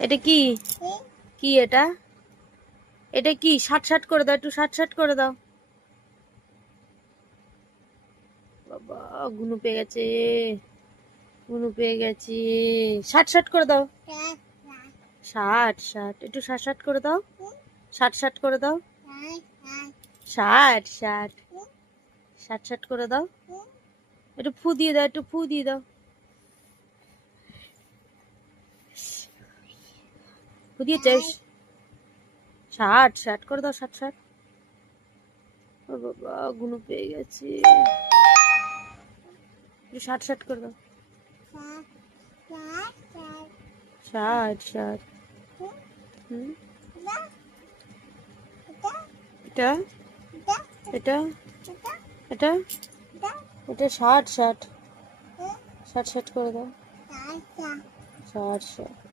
এটা কি? কি এটা? এটা কি? ষাট ষাট করে দাও, একটু ষাট ষাট করে দাও। বাবা, গুনু পেয়ে গেছে, গুনু পেয়ে গেছি। ষাট ষাট করে দাও। ষাট ষাট, একটু ষাট ষাট করে দাও। ষাট ষাট করে দাও। ষাট ষাট, ষাট ষাট করে দাও। একটু ফু দিয়ে দাও, একটু ফু দিয়ে দাও। ফু দিয়ে চাই। ষাট ষাট করে দাও, ষাট ষাট। ও বাবা, গুনু পেয়ে গেছি। একটু ষাট ষাট করে দাও। ষাট ষাট। হুম, এটা এটা এটা এটা ষাট ষাট, ষাট ষাট করে দাও। ষাট ষাট।